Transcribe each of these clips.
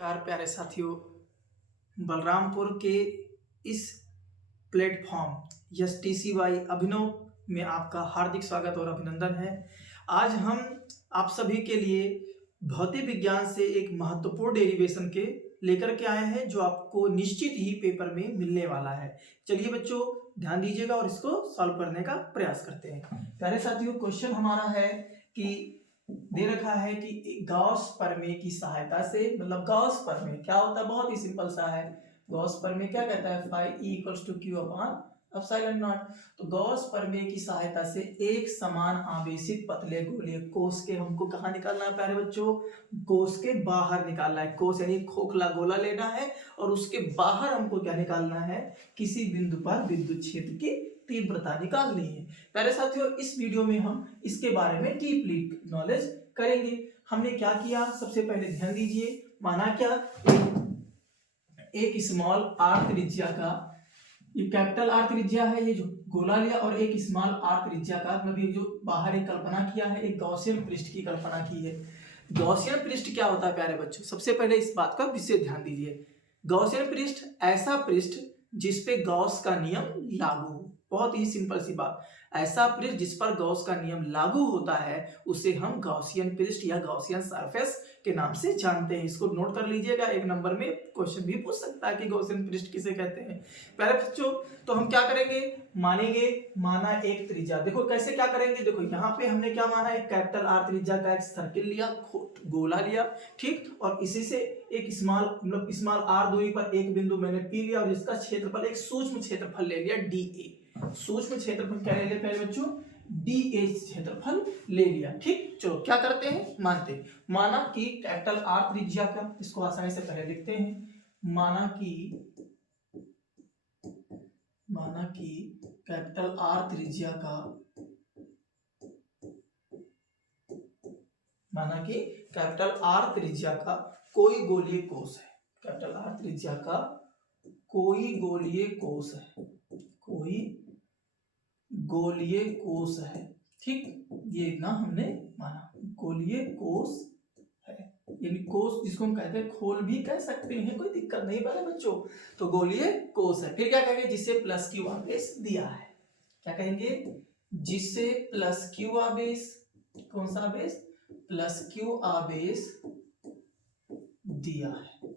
नमस्कार प्यारे साथियों, बलरामपुर के इस प्लेटफॉर्म TCY अभिनव में आपका हार्दिक स्वागत और अभिनंदन है। आज हम आप सभी के लिए भौतिक विज्ञान से एक महत्वपूर्ण डेरिवेशन के लेकर के आए हैं जो आपको निश्चित ही पेपर में मिलने वाला है। चलिए बच्चों, ध्यान दीजिएगा और इसको सॉल्व करने का प्रयास करते हैं। प्यारे साथियों, क्वेश्चन हमारा है कि दे रखा है कि गॉस प्रमेय की सहायता से, मतलब गॉस प्रमेय क्या होता है, बहुत ही सिंपल सा है। गॉस प्रमेय क्या कहता है, phi E = Q upon epsilon not. तो गॉस प्रमेय की सहायता से एक समान आवेशित पतले गोलीय कोष के हमको कहाँ निकालना है प्यारे बच्चों, कोष के बाहर निकालना है। कोष यानी खोखला गोला लेना है और उसके बाहर हमको क्या निकालना है, किसी बिंदु पर विद्युत क्षेत्र की तीव्रता निकालनी है। प्यारे साथियों, इस वीडियो में हम इसके बारे में डीपली नॉलेज करेंगे। हमने क्या किया, सबसे पहले ध्यान दीजिए, माना क्या, एक स्मॉल r त्रिज्या का, ये कैपिटल R त्रिज्या है, ये जो गोला लिया, और एक स्मॉल r त्रिज्या का, मतलब ये जो बाहर एक कल्पना किया है, एक गॉसियन पृष्ठ की कल्पना की है। गॉसियन पृष्ठ क्या होता है प्यारे बच्चों, सबसे पहले इस बात का विशेष ध्यान दीजिए। गॉसियन पृष्ठ ऐसा पृष्ठ जिसपे गॉस का नियम लागू हो। बहुत ही सिंपल सी बात, ऐसा पृष्ठ जिस पर गॉस का नियम लागू होता है उसे हम गॉसियन पृष्ठ या गॉसियन सरफेस के नाम से जानते हैं। इसको नोट कर लीजिएगा, एक नंबर में क्वेश्चन भी पूछ सकता है कि गॉसियन पृष्ठ किसे कहते हैं। प्यारे बच्चों, तो हम क्या करेंगे, मानेंगे, माना एक त्रिज्या। देखो कैसे क्या करेंगे, देखो यहाँ पे हमने क्या माना, एक कैपिटल R त्रिज्या का एक सर्किल लिया, गोला लिया, ठीक, और इसी से एक स्मॉल r दूरी पर एक बिंदु मैंने P लिया और जिसका क्षेत्रफल, एक सूक्ष्म क्षेत्रफल ले लिया dA। सूक्ष्म क्षेत्रफल क्या ले लिया पहले बच्चों, dA क्षेत्रफल ले लिया। ठीक, चलो क्या करते हैं, मानते हैं। माना कि कैपिटल R त्रिज्या का, इसको आसानी से पहले लिखते हैं, माना कि कैपिटल R त्रिज्या का, माना कि कैपिटल R त्रिज्या का कोई गोलीय कोष है। कैपिटल R त्रिज्या का कोई गोलीय कोष है, कोई गोलीय कोष है। ठीक, ये ना हमने माना गोलीय कोष है, यानी कोष जिसको हम कहते हैं खोल भी कह सकते हैं, कोई दिक्कत नहीं पड़े बच्चों। तो गोलीय कोष है। फिर क्या कहेंगे, जिससे प्लस Q आवेश दिया है। क्या कहेंगे, जिससे प्लस Q आवेश, कौन सा आवेश, प्लस Q आवेश दिया है।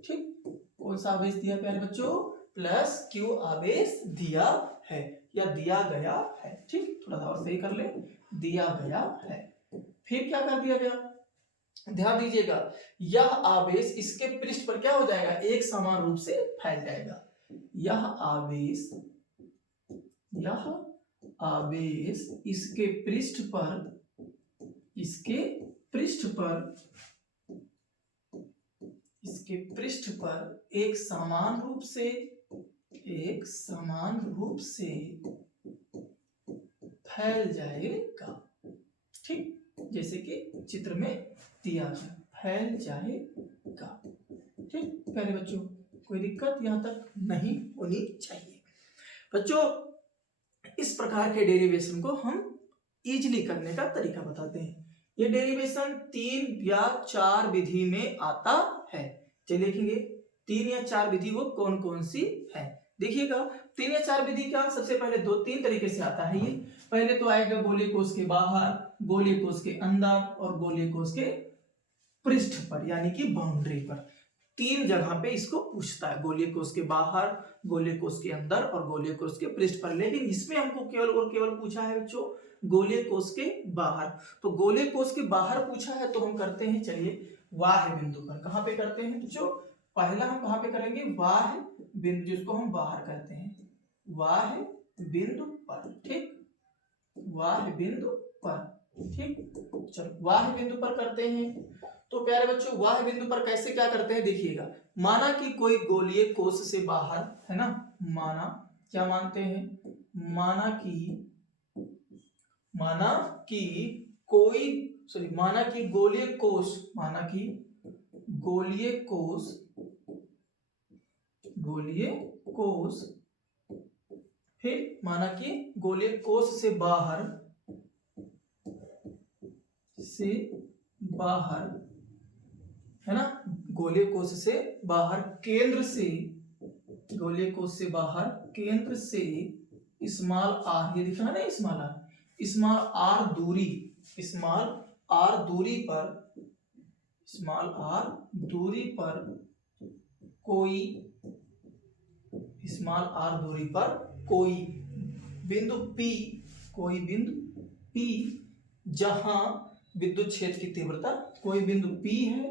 ठीक, कौन सा आवेश दिया प्यारे बच्चों, प्लस Q आवेश दिया है या दिया गया है। ठीक, थोड़ा सा और सही कर ले, दिया गया है। फिर क्या कर दिया गया, ध्यान दीजिएगा, यह आवेश इसके पृष्ठ पर क्या हो जाएगा, एक समान रूप से फैल जाएगा। यह आवेश इसके पृष्ठ पर एक समान रूप से फैल जाएगा। ठीक, जैसे कि चित्र में दिया है, फैल जाएगा। ठीक प्यारे बच्चों, कोई दिक्कत यहां तक नहीं होनी चाहिए। बच्चों, इस प्रकार के डेरिवेशन को हम इजीली करने का तरीका बताते हैं। ये डेरिवेशन 3 या 4 विधि में आता है। चलिए देखेंगे 3 या 4 विधि वो कौन कौन सी है। देखिएगा 3 या 4 विधि का सबसे पहले 2-3 तरीके से आता है। ये पहले तो आएगा गोलीय कोष के बाहर, गोलीय कोष के अंदर और गोलीय कोष के पृष्ठ पर, यानी कि बाउंड्री पर। 3 जगह पे इसको पूछता है, गोलीय कोष के बाहर, गोलीय कोष के अंदर और गोलीय कोष के पृष्ठ पर। लेकिन इसमें हमको केवल और केवल पूछा है बच्चों गोलीय कोष के बाहर। तो गोलीय कोष के बाहर पूछा है तो हम करते हैं, चलिए वाह्य बिंदु पर। कहां पे करते हैं बच्चों, पहला हम कहां पे करेंगे, वाह्य बिंदु, जिसको हम बाहर कहते हैं, वाह्य बिंदु पर। ठीक, वाह्य बिंदु पर। ठीक, चलो वाह्य बिंदु पर करते हैं। तो प्यारे बच्चों, वाह्य बिंदु पर कैसे क्या करते हैं, देखिएगा। माना कि कोई गोलीय कोष से बाहर है ना, माना क्या मानते हैं, माना कि गोलीय कोष, फिर माना कि गोलीय कोष से बाहर है ना, गोलीय कोश से बाहर केंद्र से, गोलीय कोश से बाहर केंद्र से स्मॉल आर, ये दिख रहा है ना स्मॉल आर, स्मॉल आर दूरी, स्मॉल आर दूरी पर, स्मॉल आर दूरी पर कोई, स्मॉल आर दूरी पर कोई बिंदु P, कोई बिंदु P जहां विद्युत क्षेत्र की तीव्रता, कोई बिंदु P है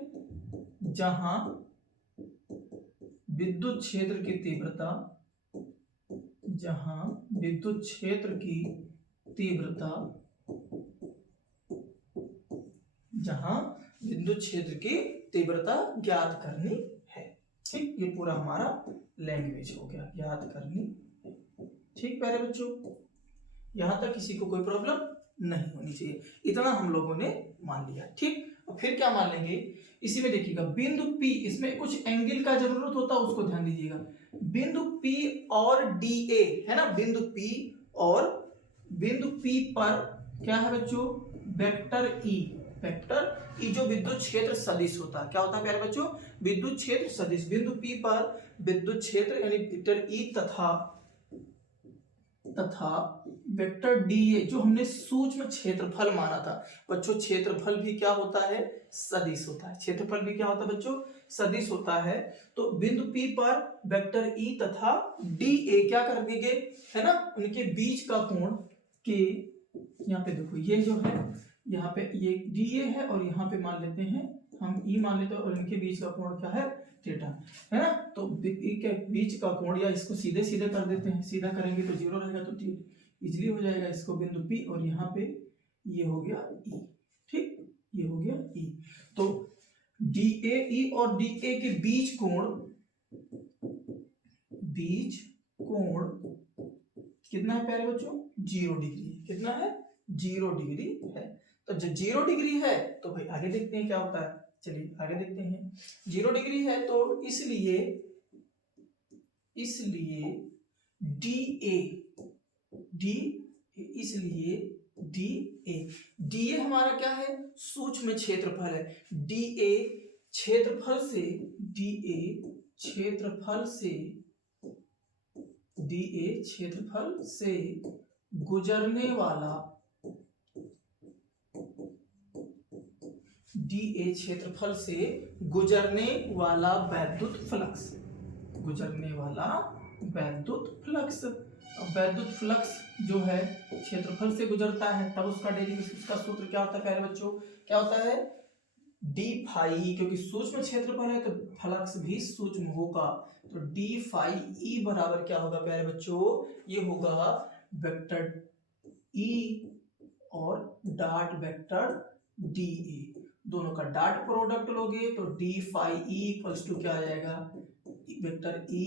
जहां विद्युत क्षेत्र की तीव्रता, जहां विद्युत क्षेत्र की तीव्रता, जहां विद्युत क्षेत्र की तीव्रता ज्ञात करनी है। ठीक, ये पूरा हमारा लैंग्वेज हो गया, ज्ञात करनी है। ठीक प्यारे बच्चों, यहां तक किसी को कोई प्रॉब्लम नहीं होनी चाहिए, इतना हम लोगों ने मान लिया। ठीक, और फिर क्या मान लेंगे, इसी में देखिएगा बिंदु P, इसमें कुछ एंगल का जरूरत होता है, उसको ध्यान दीजिएगा। बिंदु P और DA है ना, बिंदु P और बिंदु P पर क्या है बच्चों, वेक्टर E, वेक्टर E जो विद्युत क्षेत्र सदिश होता है। क्या होता है प्यारे बच्चों, विद्युत क्षेत्र सदिश। बिंदु P पर विद्युत क्षेत्र यानी वेक्टर E तथा वेक्टर DA जो हमने सूक्ष्म क्षेत्रफल माना था बच्चों, क्षेत्रफल भी क्या होता है, सदिश होता है। क्षेत्रफल भी क्या होता है बच्चों, सदिश होता है। तो बिंदु P पर वेक्टर E तथा DA क्या कर दिए है ना, उनके बीच का कोण के, यहाँ पे देखो ये जो है, यहाँ पे ये DA है और यहाँ पे मान लेते हैं हम E मान लेते हैं, और इनके बीच का कोण क्या है, थीटा है ना। तो E के बीच का कोण, या इसको सीधे सीधे कर देते हैं, सीधा करेंगे तो 0 रहेगा, तो इजीली हो जाएगा। इसको बिंदु P और यहाँ पे ये हो गया E, ठीक, ये हो गया E। तो DAE और DA के बीच कोण, बीच कोण कितना है प्यारे बच्चों, 0 डिग्री। कितना है, 0 डिग्री है। तो जब 0 डिग्री है तो भाई आगे देखते हैं क्या होता है, चलिए आगे देखते हैं। 0 डिग्री है तो इसलिए DA हमारा क्या है, सूक्ष्म क्षेत्रफल है। DA क्षेत्रफल से गुजरने वाला, DA क्षेत्रफल से गुजरने वाला वैद्युत फ्लक्स, गुजरने वाला वैद्युत फ्लक्स। अब वैद्युत फ्लक्स जो है क्षेत्रफल से गुजरता है, तब उसका डेरिवेशन, उसका सूत्र क्या होता है प्यारे बच्चों, क्या होता है, डी फाई, क्योंकि सूक्ष्म क्षेत्रफल है तो फ्लक्स भी सूक्ष्म होगा। तो डी फाई ई बराबर क्या होगा प्यारे बच्चों, ये होगा वेक्टर ई और डॉट वेक्टर डी ए, दोनों का डॉट प्रोडक्ट लोगे तो D phi E equals to क्या आ जाएगा, vector E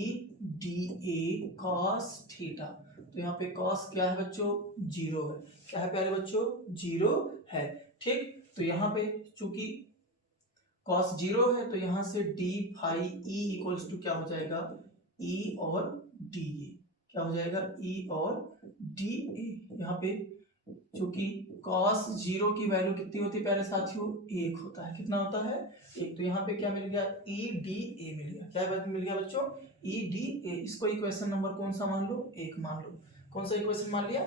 D A cos theta. तो यहाँ पे कॉस क्या है बच्चों, 0 है। क्या है प्यारे बच्चों, 0 है। ठीक, तो यहाँ पे चूंकि कॉस 0 है तो यहाँ से D phi E equals to क्या हो जाएगा, ई और डी ए, क्या हो जाएगा, ई और डी ए। यहाँ पे चूंकि cos 0 की वैल्यू कितनी होती है प्यारे साथियों, 1 होता है। कितना होता है, 1। तो यहाँ पे क्या मिल गया, ई डी ए मिल गया। क्या मिल गया बच्चों, ई डी ए। इसको इक्वेशन नंबर कौन सा मान लो, 1 मान लो। कौन सा इक्वेशन मान लिया,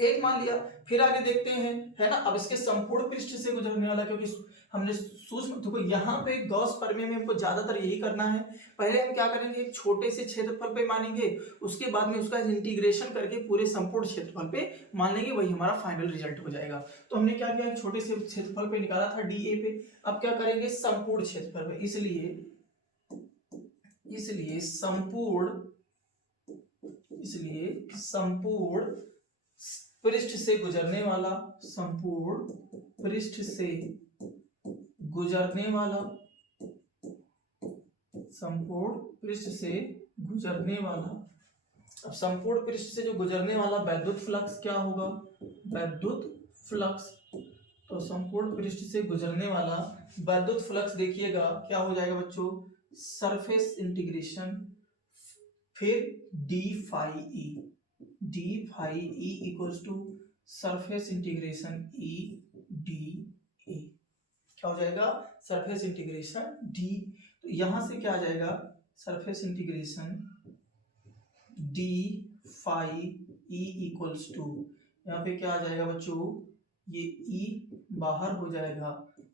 1 मान लिया। फिर आगे देखते हैं, है ना। अब इसके संपूर्ण पृष्ठ से गुजरने वाला, क्योंकि हमने सूक्ष्म, देखो यहाँ पे गॉस प्रमेय में हमको ज्यादातर यही करना है। पहले हम क्या करेंगे, एक छोटे से क्षेत्रफल पे मानेंगे, उसके बाद में उसका इंटीग्रेशन करके पूरे संपूर्ण क्षेत्रफल पे मान लेंगे, वही हमारा फाइनल रिजल्ट हो जाएगा। तो हमने क्या किया, एक छोटे से क्षेत्रफल पे निकाला था डीए पे, अब क्या करेंगे संपूर्ण क्षेत्रफल पे। इसलिए संपूर्ण पृष्ठ से गुजरने वाला, संपूर्ण पृष्ठ से गुजरने वाला, संपूर्ण पृष्ठ से गुजरने वाला। अब संपूर्ण पृष्ठ से जो गुजरने वाला वैद्युत फ्लक्स क्या होगा, वैद्युत फ्लक्स। तो संपूर्ण पृष्ठ से गुजरने वाला वैद्युत फ्लक्स देखिएगा क्या हो जाएगा बच्चों, सरफेस इंटीग्रेशन, फिर D phi E equals to surface integration E D A. क्या हो जाएगा, सरफेस इंटीग्रेशन डी। तो यहां से क्या आ जाएगा, surface integration D phi E equals to, यहाँ पे क्या आ जाएगा बच्चों, ये ई बाहर हो जाएगा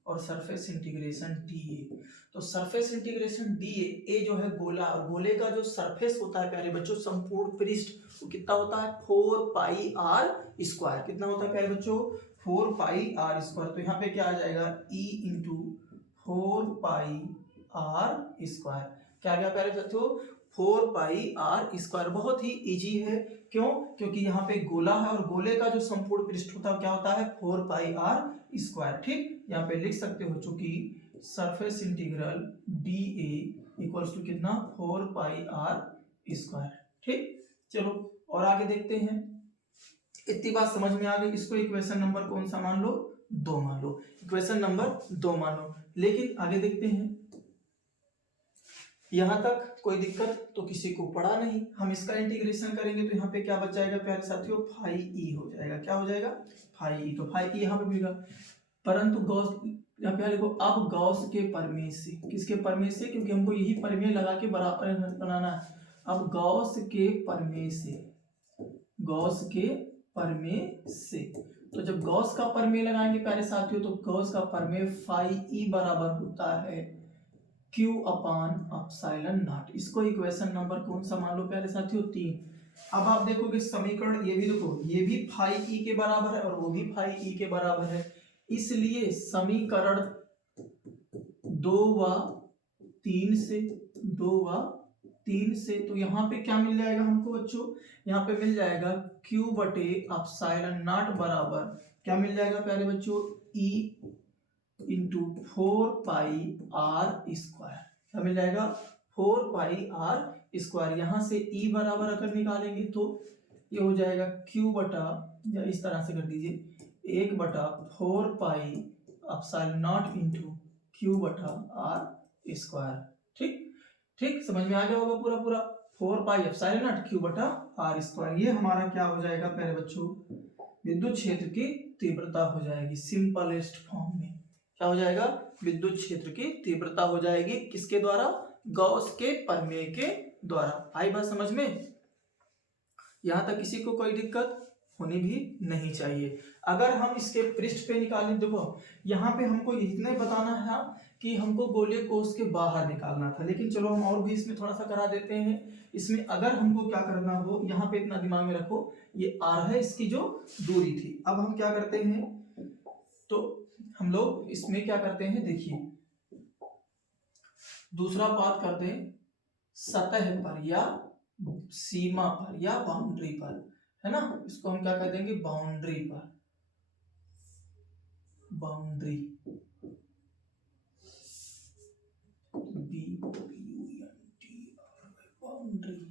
और सरफेस इंटीग्रेशन डी ए। तो सरफेस इंटीग्रेशन डी ए जो है गोला, और गोले का जो सरफेस होता है प्यारे बच्चों, संपूर्ण पृष्ठ, वो कितना होता है 4 पाई आर स्क्वायर। कितना होता है प्यारे बच्चों, 4 पाई आर स्क्वायर। तो यहाँ पे क्या आ जाएगा, E into 4 pi R square. क्या आ गया प्यारे बच्चों, 4 पाई आर स्क्वायर। बहुत ही इजी है, क्यों, क्योंकि यहाँ पे गोला है और गोले का जो संपूर्ण पृष्ठ होता है क्या होता है 4 पाई आर स्क्वायर। ठीक, यहाँ पे लिख सकते हो, चूंकि surface integral D A equals to कितना 4 पाई आर स्क्वायर। ठीक, चलो और आगे देखते हैं। इतनी बात समझ में आ गई। इसको इक्वेशन नंबर कौन सा मान लो, 2 मान लो, इक्वेशन नंबर 2 मान लो। लेकिन आगे देखते हैं, यहां तक कोई दिक्कत तो किसी को पड़ा नहीं। हम इसका इंटीग्रेशन करेंगे तो यहाँ पे क्या बच जाएगा प्यारे साथियों, फाई ई हो जाएगा। क्या हो जाएगा, फाई ई। तो फाई ई यहाँ पे मिलेगा, परंतु गॉस, यहाँ पे देखो, अब गॉस के प्रमेय से, किसके प्रमेय से, क्योंकि हमको यही प्रमेय लगा के बराबर बनाना है। अब गॉस के प्रमेय से, गॉस के प्रमेय से, तो जब गॉस का प्रमेय लगाएंगे प्यारे साथियों, तो गॉस का प्रमेय फाई ई बराबर होता है Q अपान एप्सिलॉन नॉट। इसको इक्वेशन नंबर कौन सा मान लो प्यारे साथियों, 3। अब आप देखोगे समीकरण, ये भी देखो, ये भी फाई ई के बराबर है और वो भी फाई ई के बराबर है, इसलिए समीकरण 2 व 3 से, 2 व 3 से, तो यहाँ पे क्या मिल जाएगा हमको बच्चों, यहाँ पे मिल जाएगा Q बटे एप्सिलॉन नॉट बराबर क्या मिल जाएगा प्यारे बच्चों, E into 4 pi R square. क्या मिल जाएगा, 4 पाई आर स्क्वायर। यहां से E बराबर अगर निकालेंगे तो ये हो जाएगा Q बटा, या इस तरह से कर दीजिए, 1 बटा 4 pi epsilon not into Q बटा आर स्क्वायर। ठीक, ठीक, समझ में आ गया होगा पूरा पूरा, 4 पाई एप्सिलॉन नॉट Q बटा आर स्क्वायर। ये हमारा क्या हो जाएगा प्यारे बच्चों, विद्युत क्षेत्र की तीव्रता हो जाएगी सिंपलेस्ट फॉर्म में। क्या हो जाएगा, विद्युत क्षेत्र की तीव्रता हो जाएगी, किसके द्वारा, गॉस के प्रमेय के द्वारा। आई बात समझ में, यहां तक किसी को कोई दिक्कत होनी भी नहीं चाहिए। अगर हम इसके पृष्ठ पे निकालें, देखो यहाँ पे हमको इतना बताना है कि हमको गोलीय कोष के बाहर निकालना था, लेकिन चलो हम और भी इसमें थोड़ा सा करा देते हैं। इसमें अगर हमको क्या करना हो, यहाँ पे इतना दिमाग में रखो, ये r है, इसकी जो दूरी थी। अब हम क्या करते हैं, तो हम लोग इसमें क्या करते हैं, देखिए दूसरा बात करते हैं, सतह पर या सीमा पर या बाउंड्री पर, है ना, इसको हम क्या कर देंगे, बाउंड्री पर, बाउंड्री, बाउंड्री,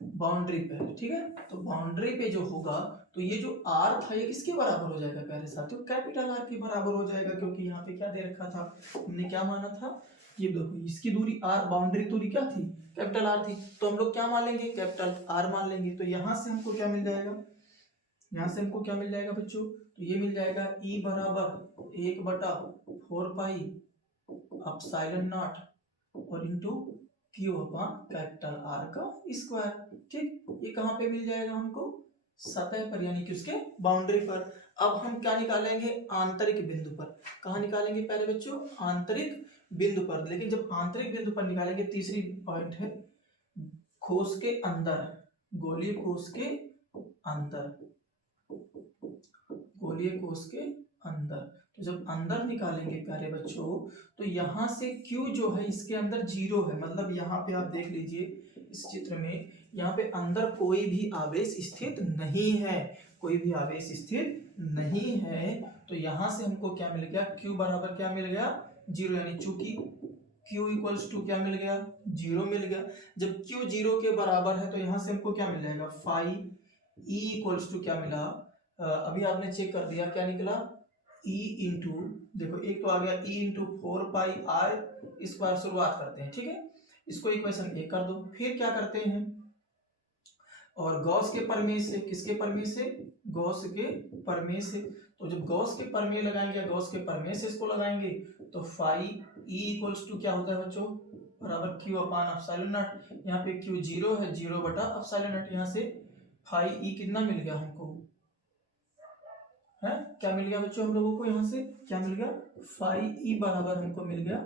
बाउंड्री पे, ठीक है। तो बाउंड्री पे जो होगा, तो ये जो आर था ये किसके बराबर हो जाएगा प्यारे साथियों, कैपिटल आर के बराबर हो जाएगा, क्योंकि यहाँ पे क्या दे रखा था, हमने क्या माना था, ये देखो इसकी दूरी आर, बाउंड्री दूरी क्या थी, कैपिटल आर थी, तो हम लोग क्या मान लेंगे, कैपिटल आर मान लेंगे। तो यहाँ से हमको क्या मिल जाएगा, यहाँ से हमको क्या मिल जाएगा बच्चों, तो ये मिल जाएगा E बराबर 1 बटा 4 पाई एप्सिलॉन नॉट और into Q upon capital R का स्क्वायर। ठीक, ये कहाँ पे मिल जाएगा हमको, सतह पर, यानी कि उसके बाउंड्री पर। अब हम क्या निकालेंगे, आंतरिक बिंदु पर। कहाँ निकालेंगे प्यारे बच्चों, आंतरिक बिंदु पर। लेकिन जब आंतरिक बिंदु पर निकालेंगे, तीसरी पॉइंट है, कोष के अंदर, गोलीय कोष के अंदर, गोलीय कोष के अंदर। तो जब अंदर निकालेंगे प्यारे बच्चों, तो यहाँ से Q जो है इसके अंदर 0 है, मतलब यहाँ पे आप देख लीजिए इस चित्र में, यहाँ पे अंदर कोई भी आवेश स्थित नहीं है, कोई भी आवेश स्थित नहीं है। तो यहाँ से हमको क्या मिल गया, Q बराबर क्या मिल गया, 0, यानी चूंकि Q इक्वल्स टू क्या मिल गया, 0 मिल गया। जब Q 0 के बराबर है, तो यहाँ से हमको क्या मिल जाएगा, फाई E इक्वल्स टू क्या मिला, अभी आपने चेक कर दिया, क्या निकला, E इंटू, देखो एक तो आ गया E into 4 pi R square. शुरुआत करते हैं, ठीक है, इसको इक्वेशन 1 कर दो, फिर क्या करते हैं, और गॉस के प्रमेय से, किसके प्रमेय से, गॉस के प्रमेय से। तो जब गॉस के प्रमेय लगाएंगे, गॉस के प्रमेय से इसको लगाएंगे तो फाई ई इक्वल्स टू क्या होता है बच्चों, बराबर क्यू अपान एप्सिलॉन नॉट। यहाँ पे क्यू 0 है, 0 बटा एप्सिलॉन नॉट। यहाँ से फाई ई कितना मिल गया हमको, है क्या मिल गया बच्चों हम लोगों को, यहाँ से क्या मिल गया, फाई ई बराबर हमको मिल गया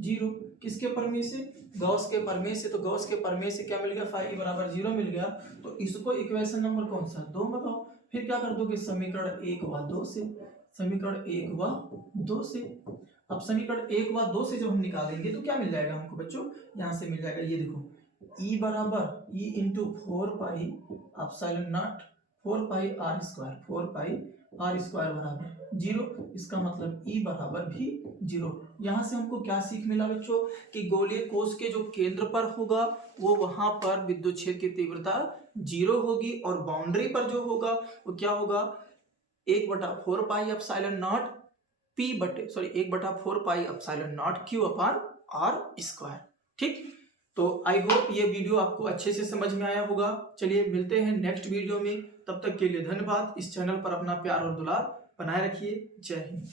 0। किसके प्रमेय से, गॉस के प्रमेय से। तो गॉस के प्रमेय से क्या मिल गया, फाई ई बराबर 0 मिल गया। तो इसको इक्वेशन नंबर कौन सा, 2 बताओ। फिर क्या कर दोगे, समीकरण 1 व 2 से, समीकरण 1 व 2 से। अब समीकरण 1 व 2 से जब हम निकालेंगे तो क्या मिल जाएगा हमको बच्चों, यहाँ से मिल जाएगा, ये देखो ई बराबर E into 4 pi epsilon not 4 pi R square, 4 pi R square बराबर 0। इसका मतलब ई बराबर भी 0। यहाँ से हमको क्या सीख मिला बच्चों, कि गोलीय कोश के जो केंद्र पर होगा वो वहां पर विद्युत क्षेत्र की तीव्रता 0 होगी, और बाउंड्री पर जो होगा वो क्या होगा, 1/4 पाई एप्सिलॉन नॉट पी बटे 1/4 pi epsilon not Q upon R square. ठीक, तो आई होप ये वीडियो आपको अच्छे से समझ में आया होगा। चलिए मिलते हैं नेक्स्ट वीडियो में, तब तक के लिए धन्यवाद। इस चैनल पर अपना प्यार और दुलार बनाए रखिए। जय हिंद।